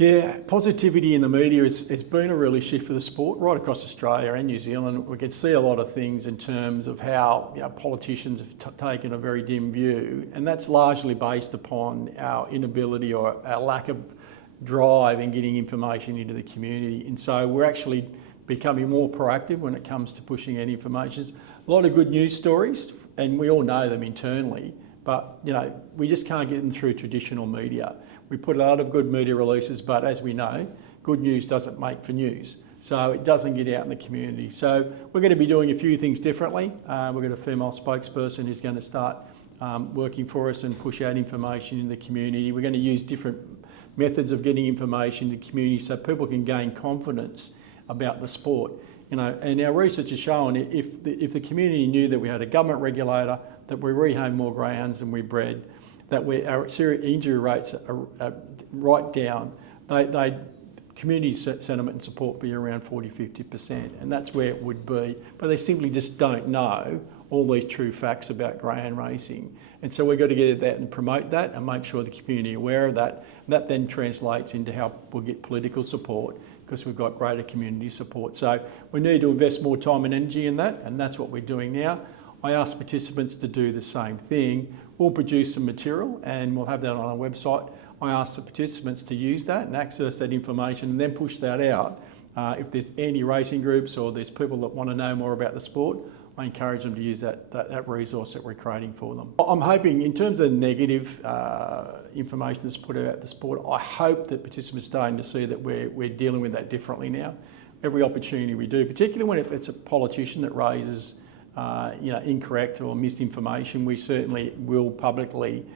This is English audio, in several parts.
Yeah, positivity in the media has been a really shift for the sport right across Australia and New Zealand. We can see a lot of things in terms of how politicians have taken a very dim view, and that's largely based upon our inability or our lack of drive in getting information into the community. And so we're actually becoming more proactive when it comes to pushing out information. A lot of good news stories, and we all know them internally, but we just can't get them through traditional media. We put a lot of good media releases, but as we know, good news doesn't make for news. So it doesn't get out in the community. So we're going to be doing a few things differently. We've got a female spokesperson who's going to start working for us and push out information in the community. We're going to use different methods of getting information in the community so people can gain confidence about the sport. And our research has shown if the community knew that we had a government regulator, that we rehome more greyhounds than we bred, that our serious injury rates are right down, community sentiment and support would be around 40–50%, and that's where it would be. But they simply just don't know all these true facts about greyhound racing. And so we've got to get at that and promote that and make sure the community are aware of that. And that then translates into how we'll get political support, because we've got greater community support. So we need to invest more time and energy in that, and that's what we're doing now. I ask participants to do the same thing. We'll produce some material and we'll have that on our website. I ask the participants to use that and access that information and then push that out. If there's anti-racing groups or there's people that want to know more about the sport, I encourage them to use that resource that we're creating for them. I'm hoping, in terms of negative information that's put about the sport, I hope that participants are starting to see that we're dealing with that differently now. Every opportunity we do, particularly when if it's a politician that raises incorrect or misinformation, we certainly will publicly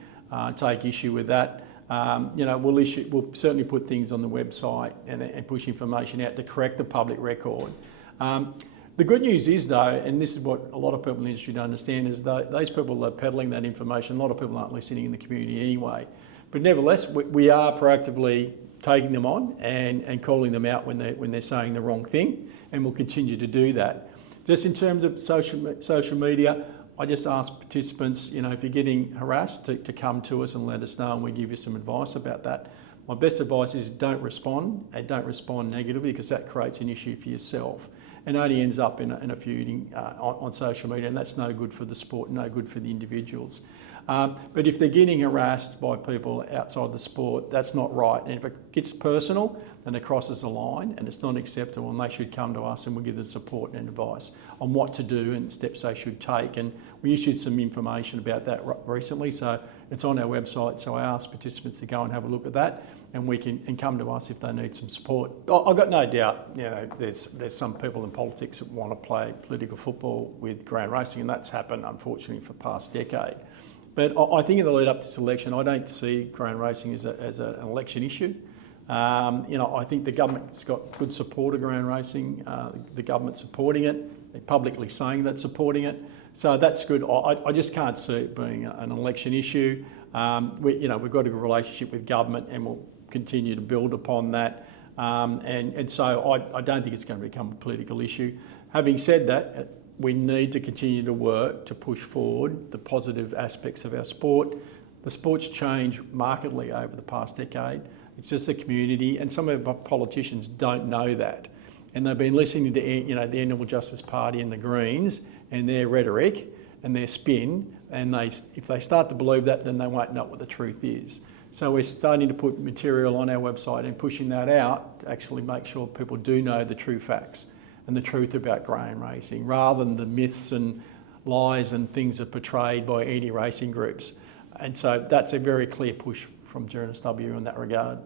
take issue with that. We'll certainly put things on the website and push information out to correct the public record. The good news is, though, and this is what a lot of people in the industry don't understand, is that those people that are peddling that information, a lot of people aren't listening in the community anyway. But nevertheless, we are proactively taking them on and calling them out when they're saying the wrong thing, and we'll continue to do that. Just in terms of social media, I just ask participants, if you're getting harassed, to come to us and let us know, and we give you some advice about that. My best advice is don't respond, and don't respond negatively, because that creates an issue for yourself and only ends up in a feuding on social media, and that's no good for the sport, no good for the individuals. But if they're getting harassed by people outside the sport, that's not right. And if it gets personal, then it crosses the line and it's not acceptable, and they should come to us and we'll give them support and advice on what to do and steps they should take. And we issued some information about that recently, so it's on our website. So I ask participants to go and have a look at that, and we can come to us if they need some support. I've got no doubt, there's some people in politics that want to play political football with greyhound racing, and that's happened, unfortunately, for the past decade. But I think in the lead up to this election, I don't see greyhound racing as an election issue. I think the government's got good support of greyhound racing. The government's supporting it. They're publicly saying that's supporting it. So that's good. I just can't see it being an election issue. We've got a good relationship with government, and we'll continue to build upon that. And so I don't think it's going to become a political issue. Having said that, we need to continue to work to push forward the positive aspects of our sport. The sport's changed markedly over the past decade. It's just a community, and some of our politicians don't know that. And they've been listening to the Animal Justice Party and the Greens and their rhetoric and their spin, and if they start to believe that, then they won't know what the truth is. So we're starting to put material on our website and pushing that out to actually make sure people do know the true facts and the truth about greyhound racing, rather than the myths and lies and things that are portrayed by anti-racing groups. And so that's a very clear push from GNSW in that regard.